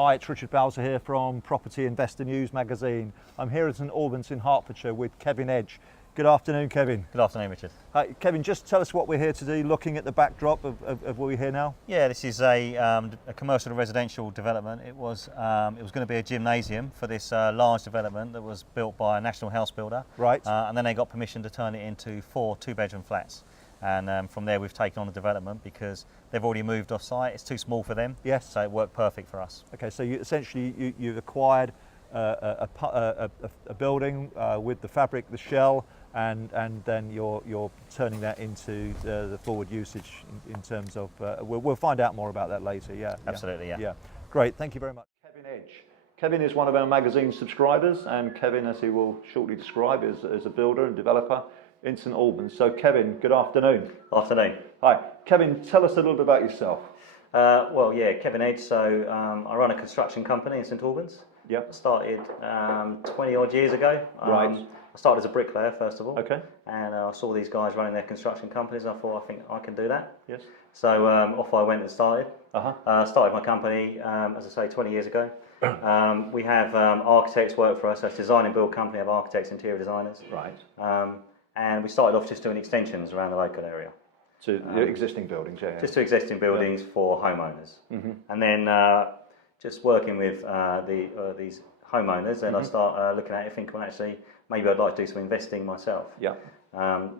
Hi, it's Richard Bowser here from Property Investor News magazine. I'm here at St Albans in Hertfordshire with Kevin Edge. Good afternoon, Kevin. Good afternoon, Richard. Hi, Kevin, just tell us what we're here to do, looking at the backdrop of what we're here now. Yeah, this is a commercial and residential development. It was going to be a gymnasium for this large development that was built by a national house builder. Right. And then they got permission to turn it into 4 two-bedroom flats. And from there we've taken on the development because they've already moved off site. It's too small for them. Yes. So it worked perfect for us. Okay, so you've acquired a building with the fabric, the shell, and then you're turning that into the forward usage in terms of. We'll find out more about that later. Yeah. Absolutely. Yeah. Great. Thank you very much, Kevin Edge. Kevin is one of our magazine subscribers, and Kevin, as he will shortly describe, is a builder and developer in St Albans. So Kevin, good afternoon. Afternoon. Hi. Kevin, tell us a little bit about yourself. Well, yeah, Kevin Edge. So I run a construction company in St Albans. Yep. I started 20 odd years ago. Right. I started as a bricklayer first of all. Okay. And I saw these guys running their construction companies. I thought, I think I can do that. Yes. So off I went and started. Started my company, as I say, 20 years ago. We have architects work for us. That's design and build company of architects, interior designers. Right. And we started off just doing extensions around the local area. To the existing buildings, yeah. Just to existing buildings for homeowners. Mm-hmm. And then just working with these homeowners, then I start looking at it thinking, well, actually, maybe I'd like to do some investing myself. Yeah.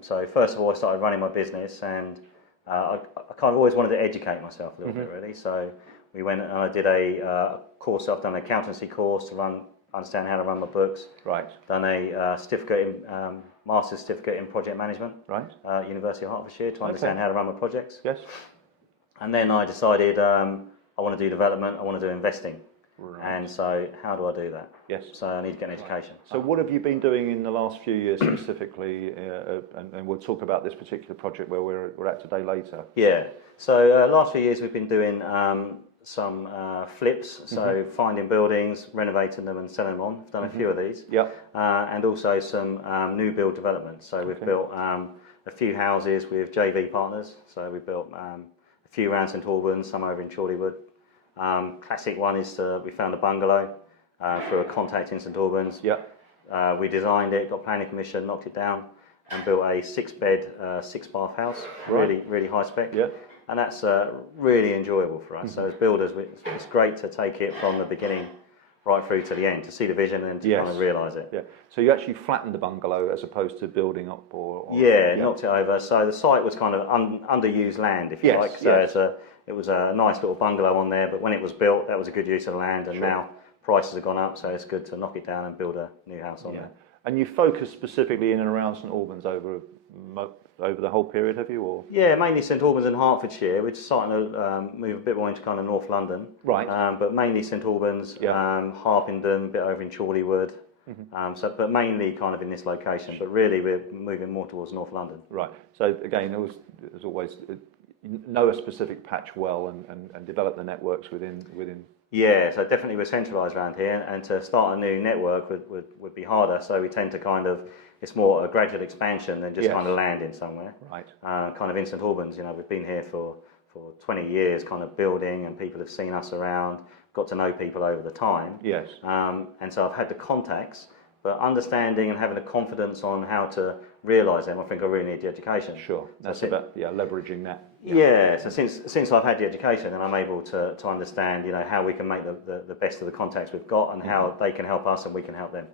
So first of all, I started running my business, and I kind of always wanted to educate myself a little bit, really. So we went and I did a course. I've done an accountancy course to understand how to run my books. Right. Done a certificate in master's certificate in project management. Right. University of Hertfordshire to understand how to run my projects. Yes. And then I decided I want to do development. I want to do investing. Right. And so how do I do that? Yes. So I need to get an education. So what have you been doing in the last few years specifically, and we'll talk about this particular project where we're at today later. Yeah, so last few years we've been doing some flips, so finding buildings, renovating them and selling them on. We've done a few of these. Yeah. And also some new build developments. So we've built a few houses with JV partners. So we built a few around St Albans, some over in Chorleywood. Classic one is we found a bungalow through a contact in St Albans. Yeah. We designed it, got planning permission, knocked it down, and built a 6-bed, 6-bath house. Right. Really high spec. Yeah. And that's really enjoyable for us. So as builders, it's great to take it from the beginning right through to the end, to see the vision and to kind of realise it. Yeah. So you actually flattened the bungalow as opposed to building up, knocked it over. So the site was kind of underused land, if you like. So it was a nice little bungalow on there, but when it was built, that was a good use of the land, and now prices have gone up, so it's good to knock it down and build a new house on there. And you focus specifically in and around St Albans over the whole period, have you? Or yeah, mainly St Albans and Hertfordshire. We're just starting to move a bit more into kind of North London. Right. But mainly St Albans, Harpenden, a bit over in Chorleywood. But mainly kind of in this location. But really, we're moving more towards North London. Right. So again, as always, know a specific patch well and develop the networks within. Yeah, so definitely we're centralised around here, and to start a new network would be harder. So we tend to it's more a gradual expansion than just kind of landing somewhere. Right. Kind of in St Albans, we've been here for 20 years, kind of building, and people have seen us around, got to know people over the time. Yes. And so I've had the contacts, but understanding and having the confidence on how to realise them, I think I really need the education. Sure. That's about leveraging that. Yeah. So since I've had the education, and I'm able to understand, how we can make the best of the contacts we've got, and how they can help us and we can help them.